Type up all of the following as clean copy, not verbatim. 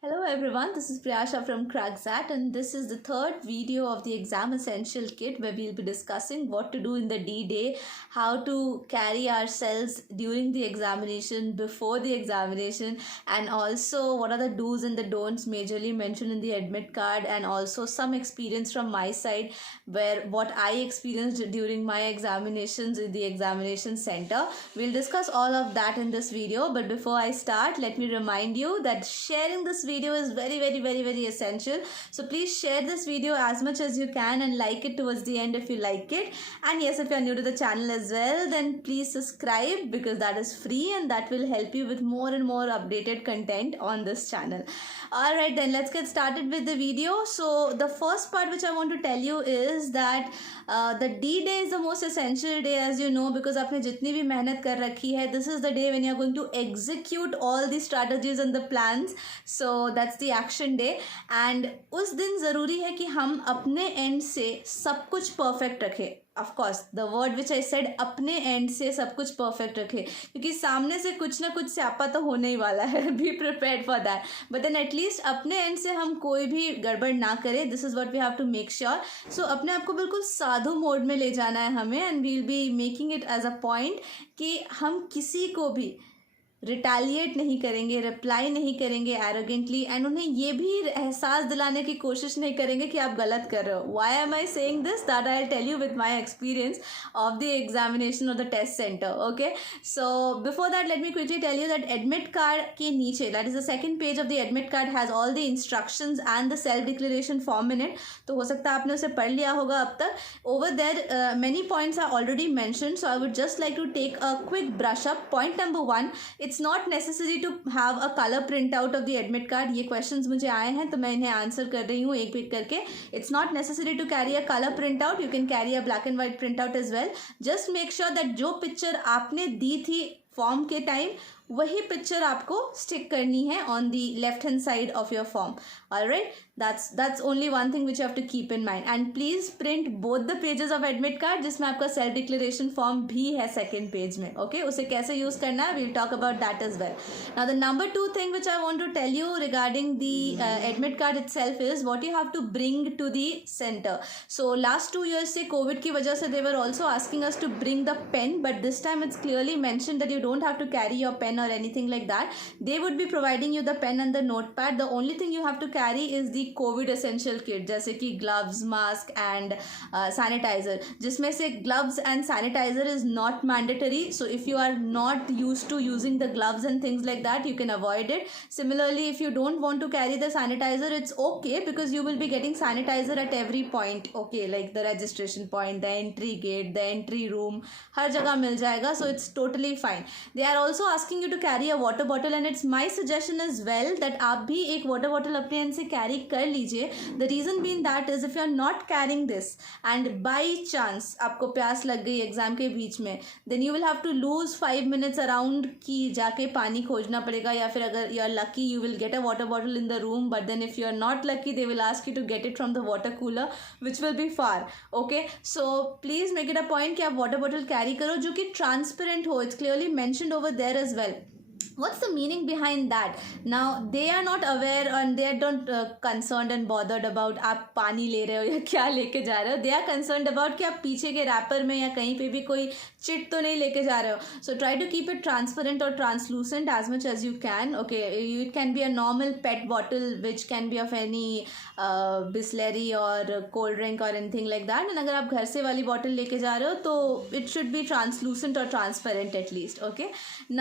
Hello everyone, this is Priyasha from Crackzat and this is the third video of the Exam Essential Kit where we'll be discussing what to do in the D-Day, how to carry ourselves during the examination, before the examination, and also what are the do's and the don'ts majorly mentioned in the admit card, and also some experience from my side where what I experienced during my examinations in the examination center. We'll discuss all of that in this video, but before I start, let me remind you that sharing this video is very essential. So please share this video as much as you can and like it towards the end if you like it. And yes, if you are new to the channel as well, then please subscribe because that is free and that will help you with more and more updated content on this channel. Alright, then let's get started with the video. So the first part which I want to tell you is that the D-Day is the most essential day, as you know, because आपने जितनी भी मेहनत कर रखी है, this is the day when you are going to execute all the strategies and the plans. So that's the action day. And उस दिन ज़रूरी है कि हम अपने end से सब कुछ perfect रखें. Of course, the word which I said, अपने एंड से सब कुछ परफेक्ट रखे, क्योंकि सामने से कुछ ना कुछ स्यापा तो होने ही वाला है. Be prepared for that, but then at least अपने एंड से हम कोई भी गड़बड़ ना करें. This is what we have to make sure. So अपने आप को बिल्कुल साधु मोड में ले जाना है हमें, and we'll be making it as a point कि हम किसी को भी रिटेलिएट नहीं करेंगे, रिप्लाई नहीं करेंगे एरोगेंटली, एंड उन्हें ये भी एहसास दिलाने की कोशिश नहीं करेंगे कि आप गलत कर रहे हो. Why am I saying this? That I tell you with my experience of the examination of the test centre. Okay, so before that let me quickly tell you that admit card के नीचे, that is the second page of the admit card, has all the instructions and the self declaration form in it. तो हो सकता है आपने उसे पढ़ लिया होगा अब तक. Over there many points are already mentioned, so I would just like to take a quick brush up. Point number 1, it's not necessary to have a color printout of the admit card. ये questions मुझे आए हैं तो मैं इन्हें आंसर कर रही हूँ एक एक करके. It's not necessary to carry a color printout. You can carry a black and white printout as well. Just make sure that जो पिक्चर आपने दी थी फॉर्म के टाइम, वही पिक्चर आपको स्टिक करनी है on the left hand side of your form. Alright, that's only one thing which you have to keep in mind. And please print both the pages of admit card जिसमें आपका सेल्फ डिक्लेरेशन फॉर्म भी है second page में. ओके, उसे कैसे यूज करना है, we'll talk about that as well. Now the number 2 thing which I want to tell you regarding the admit card itself is what you have to bring to the center. So last 2 years से कोविड की वजह से they were also asking us to bring the pen, but this time it's clearly mentioned that you don't have to carry your pen or anything like that. They would be providing you the pen and the notepad. The only thing you have to carry is the Covid essential kit, जैसे कि gloves, mask and sanitizer, जिसमें से gloves and sanitizer is not mandatory. So if you are not use to using the gloves and things like that, you can avoid it. Similarly, if you don't want to carry the sanitizer, it's okay because you will be getting sanitizer at every point. Okay, like the registration point, the entry gate, the entry room, हर जगह मिल जाएगा. So it's totally fine. They are also asking you to carry a water bottle, and it's my suggestion as well that आप भी एक water bottle अपने end से carry कर लीजिए. The reason being that is if you are not carrying this and by chance आपको प्यास लग गई एग्जाम के बीच में, then you will have to lose 5 minutes around कि जाके पानी खोजना पड़ेगा, या फिर अगर you are lucky you will get a water bottle in the room, but then if you are not lucky they will ask you to get it from the water cooler which will be far. Okay, so please make it a point कि आप water bottle carry करो जो कि transparent हो. It's clearly mentioned over there as well. What's the meaning behind that? Now they are not aware and they are not concerned and bothered about आप पानी ले रहे हो या क्या लेके जा रहे हो. They are concerned about कि आप पीछे के रैपर में या कहीं पे भी कोई चिट तो नहीं लेके जा रहे हो. So try to keep it transparent or translucent as much as you can. Okay, it can be a normal PET bottle which can be of any Bisleri or cold drink or anything like that. And अगर आप घर से वाली bottle लेके जा रहे हो तो it should be translucent or transparent at least. Okay,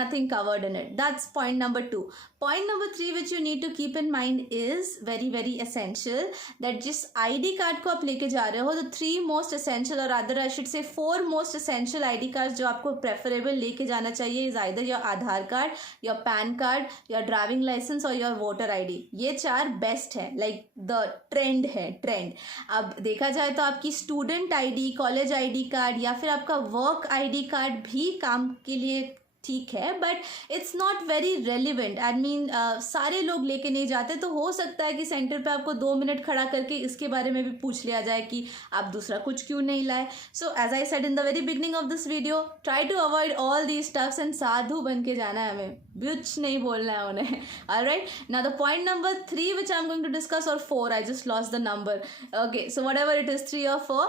nothing covered in it. That's point number 2. Point number 3 which you need to keep in mind is very essential that जिस ID card को आप लेके जा रहे हो, the 3 most essential or rather I should say 4 most essential ID cards जो आपको preferable लेके जाना चाहिए is either your Aadhaar card, your PAN card, your driving license or your voter ID. ये 4 best है, like the trend है, trend. अब देखा जाए तो आपकी student ID, college ID card या फिर आपका work ID card भी काम के लिए ठीक है, but it's not very relevant. I mean सारे लोग लेके नहीं जाते, तो हो सकता है कि सेंटर पे आपको 2 मिनट खड़ा करके इसके बारे में भी पूछ लिया जाए कि आप दूसरा कुछ क्यों नहीं लाए. So as I said in the very beginning of this video, try to avoid all these stuffs and साधु बन के जाना है हमें. कुछ नहीं बोलना है उन्हें. Alright, now the point number 3 which I'm going to discuss, or 4, I just lost the number. Okay, so whatever it is, 3 or 4,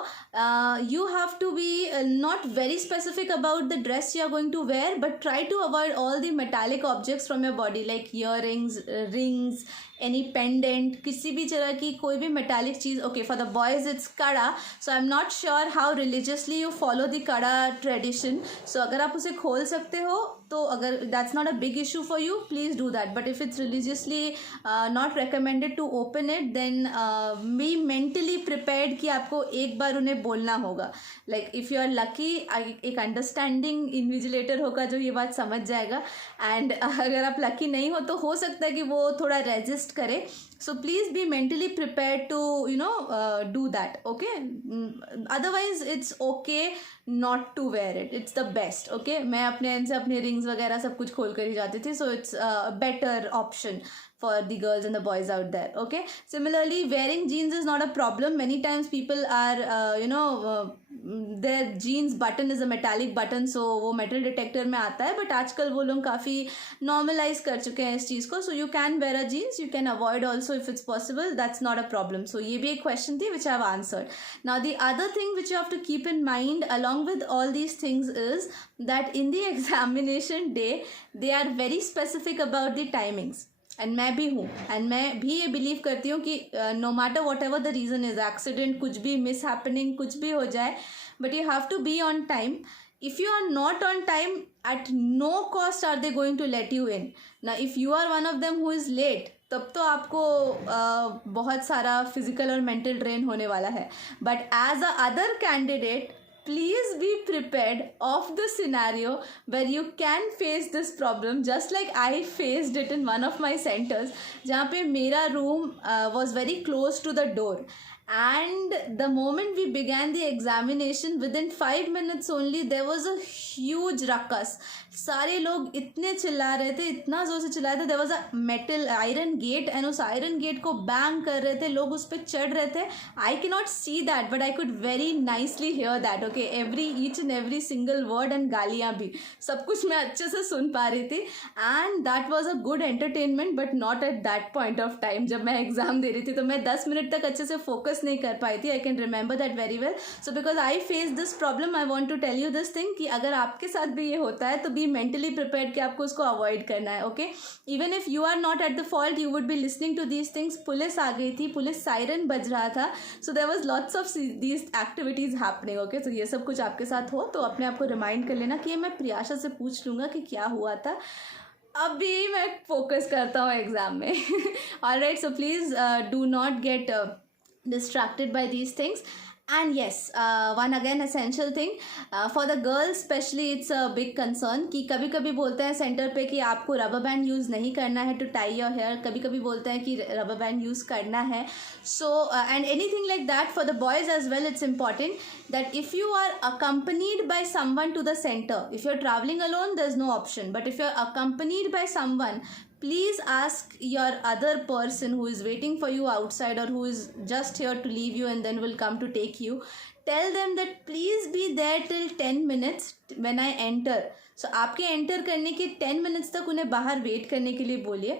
you have to be not very specific about the dress you are going to wear, but try to avoid all the metallic objects from your body like earrings, rings, any pendant, किसी भी तरह की कोई भी metallic चीज़. Okay, for the boys it's kada, so I'm not sure how religiously you follow the kada tradition. So अगर आप उसे खोल सकते हो तो अगर that's not a big issue for you, please do that. But if it's religiously not recommended to open it, then be mentally prepared कि आपको एक बार उन्हें बोलना होगा. Like if you are lucky, एक understanding invigilator होगा जो ये बात समझ जाएगा. And अगर आप lucky नहीं हो तो हो सकता है कि वो थोड़ा resist करे. So please be mentally prepared to do that. Okay, otherwise it's okay not to wear it. It's the best. Okay, मैं अपने एंड से अपने रिंग्स वगैरह सब कुछ खोल कर ही जाती थी. So it's a better option for the girls and the boys out there. Okay, similarly wearing jeans is not a problem. Many times people are their jeans button is a metallic button, so वो metal detector में आता है. But आजकल वो लोग काफ़ी normalize कर चुके हैं इस चीज़ को. So you can wear a jeans, you can avoid also if it's possible. That's not a problem. So ये भी एक question थी which I have answered. Now the other thing which you have to keep in mind along with all these things is that in the examination day they are very specific about the timings. And मैं भी हूँ, एंड मैं भी ये बिलीव करती हूँ कि no matter whatever the reason is, accident कुछ भी मिस हैपनिंग कुछ भी हो जाए, but you have to be on time. If you are not on time, at no cost are they going to let you in. ना if you are one of them who is late, तब तो आपको बहुत सारा फिजिकल और mental drain होने वाला है. But as a other candidate, please be prepared of the scenario where you can face this problem, just like I faced it in one of my centers, जहाँ पे मेरा room was very close to the door, and the moment we began the examination, within 5 minutes only there was a huge ruckus. सारे लोग इतने चिल्ला रहे थे, इतना ज़ोर से चिल्ला रहे थे. There was a metal iron gate, and उस आयरन गेट को बैंग कर रहे थे लोग, उस पर चढ़ रहे थे. I can not see that, but I could very nicely hear that. Okay, each and every single word, and गालियाँ भी, सब कुछ मैं अच्छे से सुन पा रही थी. And that was a good entertainment, but not at that point of time. जब मैं एग्जाम दे रही थी तो मैं 10 मिनट तक अच्छे से फोकस नहीं कर पाई थी. I can remember that very well. So because I face this problem, I want to tell you this thing कि अगर आपके साथ भी ये होता है तो बी मेंटली प्रिपेयर्ड कि आपको उसको अवॉइड करना है. Okay, even if you are not at the fault, you would be listening to these things. Police आ गई थी, पुलिस सायरन बज रहा था, so there was lots of these activities happening. Okay, तो ये सब कुछ आपके साथ हो तो अपने आप को रिमाइंड कर लेना कि ये मैं प्रियाशा से पूछ लूँगा कि क्या हुआ था. अभी मैं फोकस करता हूँ एग्जाम में. Alright, so please do not gate distracted by these things. And yes, one again essential thing for the girls especially, it's a big concern कि कभी कभी बोलते हैं सेंटर पे कि आपको रबर बैंड यूज़ नहीं करना है टू टाई योर हेयर, कभी कभी बोलते हैं कि रबर बैंड यूज़ करना है. So and anything like that for the boys as well, it's important that if you are accompanied by someone to the center, if you're traveling alone there's no option, but if you're accompanied by someone, please ask your other person who is waiting for you outside or who is just here to leave you and then will come to take you, tell them that please be there till 10 minutes when I enter. So आपके एंटर करने के 10 minutes तक उन्हें बाहर वेट करने के लिए बोलिए.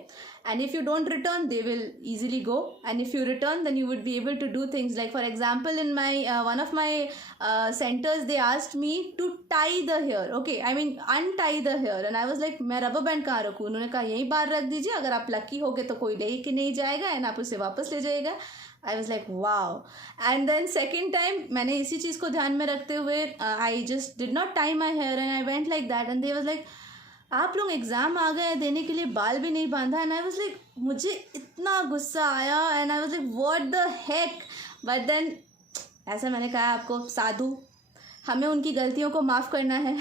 And if you don't return, they will easily go. And if you return, then you would be able to do things like, for example, in my one of my centers, they asked me to tie the hair. Okay, I mean untie the hair, and I was like, मैं rubber band कहाँ रखूँ? उन्होंने कहा यहीं बाहर रख दीजिए, अगर आप लकी होगे तो कोई ले के नहीं जाएगा, एंड आप उसे वापस ले जाइएगा. I was like wow. And then second time मैंने इसी चीज़ को ध्यान में रखते हुए I just did not tie my hair and I went like that, and they was like, आप लोग एग्ज़ाम आ गए देने के लिए, बाल भी नहीं बांधा. एंड आई वाज लाइक, मुझे इतना गुस्सा आया, and I was like what the heck. But then ऐसा मैंने कहा आपको, साधु, हमें उनकी गलतियों को माफ़ करना है.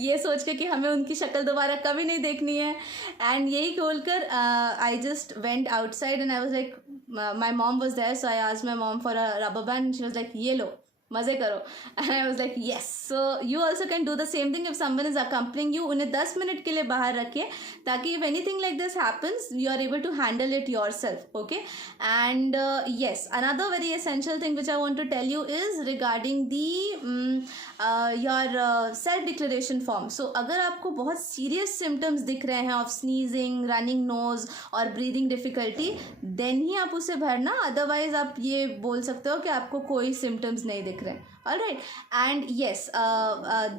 ये सोच के कि हमें उनकी शक्ल दोबारा कभी नहीं देखनी है. एंड यही बोलकर I just went outside, and I was like, my mom was there, so I asked my mom for a rubber band. She was like, ये लो, मज़े करो. And I was like yes. So you also can do the same thing. If someone is accompanying you, उन्हें 10 minute के लिए बाहर रखिए, ताकि if anything like this happens you are able to handle it your self. Okay. And yes, another very essential thing which I want to tell you is regarding the your self declaration form. So अगर आपको बहुत serious symptoms दिख रहे हैं of sneezing, running nose और breathing difficulty, then ही आप उसे भरना. otherwise आप ये बोल सकते हो कि आपको कोई symptoms नहीं दिख रहे हैं. Alright. And yes,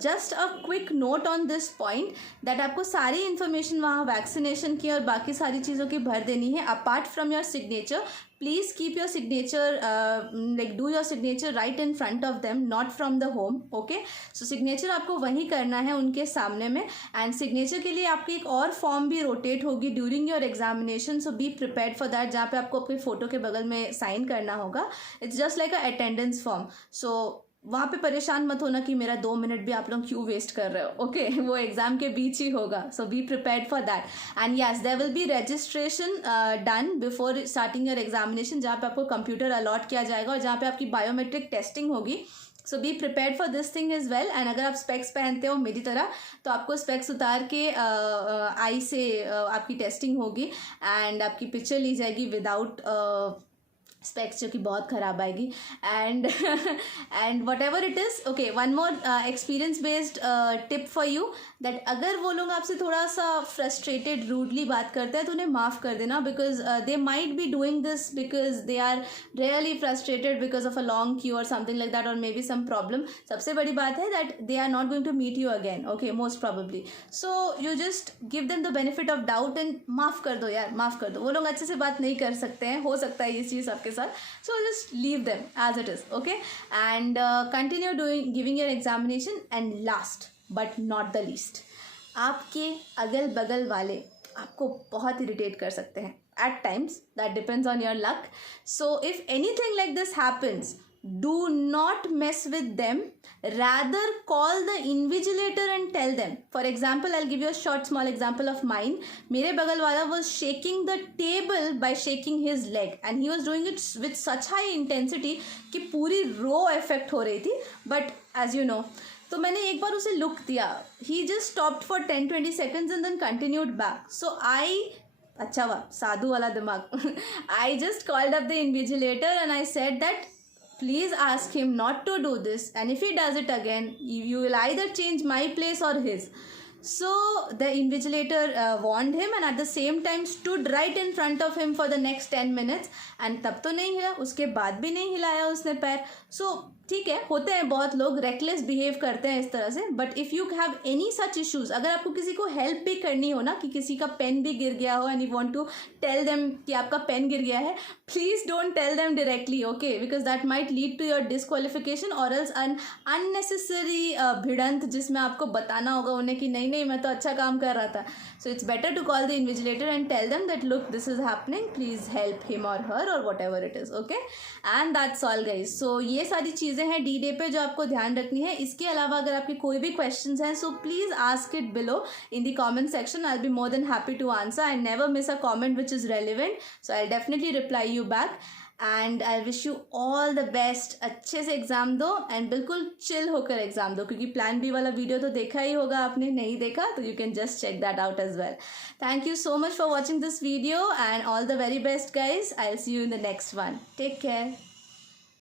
just a quick note on this point that आपको सारी information वहाँ vaccination की और बाकी सारी चीज़ों की भर देनी है. apart from your signature, please keep your signature like do your signature right in front of them, not from the home. okay. so signature आपको वहीं करना है उनके सामने में. and signature के लिए आपकी एक और फॉर्म भी रोटेट होगी during your examination, so be prepared for that, जहाँ पे आपको अपने फ़ोटो के बगल में साइन करना होगा. it's just like a attendance form. so वहाँ पे परेशान मत होना कि मेरा 2 मिनट भी आप लोग क्यों वेस्ट कर रहे हो. ओके. वो एग्जाम के बीच ही होगा. So be prepared for that. And yes, there will be registration done before starting your examination, जहाँ पे आपको कंप्यूटर अलॉट किया जाएगा और जहाँ पे आपकी बायोमेट्रिक टेस्टिंग होगी. So be prepared for this thing as well. And अगर आप स्पेक्स पहनते हो मेरी तरह, तो आपको स्पेक्स उतार के आई से आपकी टेस्टिंग होगी एंड आपकी पिक्चर ली जाएगी विदाउट स्पेक्स, जो कि बहुत ख़राब आएगी. And what ever it is. Okay, one more experience based tip for you, that अगर वो लोग आपसे थोड़ा सा फ्रस्ट्रेटेड रूडली बात करते हैं तो उन्हें माफ़ कर देना, because they might be doing this because they are really frustrated because of a long queue और समथिंग लाइक दैट, और मे बी सम प्रॉब्लम. सबसे बड़ी बात है that they are not going to meet you again. Okay, most probably. So you just give them the benefit of doubt and माफ़ कर दो यार, माफ़ कर दो. वो लोग अच्छे से बात नहीं कर सकते हैं, हो सकता है ये चीज़ आपके साथ. so just leave them as it is. okay. and continue giving your examination. and last but not the least, आपके अगल बगल वाले आपको बहुत इरिटेट कर सकते हैं at times. that depends on your luck. so if anything like this happens, do not mess with them. rather call the invigilator and tell them. for example, I'll give you a short small example of mine. मेरे बगल वाला was shaking the table by shaking his leg, and he was doing it with such high intensity कि पूरी row effect हो रही थी. but as you know, तो मैंने एक बार उसे लुक दिया. he just stopped for 10-20 seconds and then continued back. so I अच्छा वाह, साधु वाला दिमाग. I just called up the invigilator and I said that please ask him not to do this, and if he does it again, you will either change my place or his. so the invigilator warned him and at the same time stood right in front of him for the next 10 minutes. and तब तो नहीं हिला, उसके बाद भी नहीं हिलाया उसने पैर. so ठीक है, होते हैं बहुत लोग रेकलेस बिहेव करते हैं इस तरह से. But if you have any such issues, अगर आपको किसी को हेल्प भी करनी हो ना, कि किसी का पेन भी गिर गया हो and you want to tell them कि आपका पेन गिर गया है, please don't tell them directly. Okay, because that might lead to your disqualification और एल्स अन अननेसेसरी भिड़ंत, जिसमें आपको बताना होगा उन्हें कि नहीं नहीं मैं तो अच्छा काम कर रहा था. So it's better to call the invigilator and tell them that look this is happening, please help him or her or whatever it is. Okay. And that's all guys. So ये सारी चीज़ें हैं D day पे जो आपको ध्यान रखनी है. इसके अलावा अगर आपके कोई भी क्वेश्चंस हैं, so please ask it below in the comment section. I will be more than happy to answer. I never miss a comment which is relevant, so I will definitely reply you back. And I wish you all the best. अच्छे से एग्ज़ाम दो एंड बिल्कुल चिल होकर एग्ज़ाम दो, क्योंकि plan B वाला वीडियो तो देखा ही होगा आपने. नहीं देखा तो you can just check that out as well. Thank you so much for watching this video and all the very best guys. I will see you in the next one. Take care.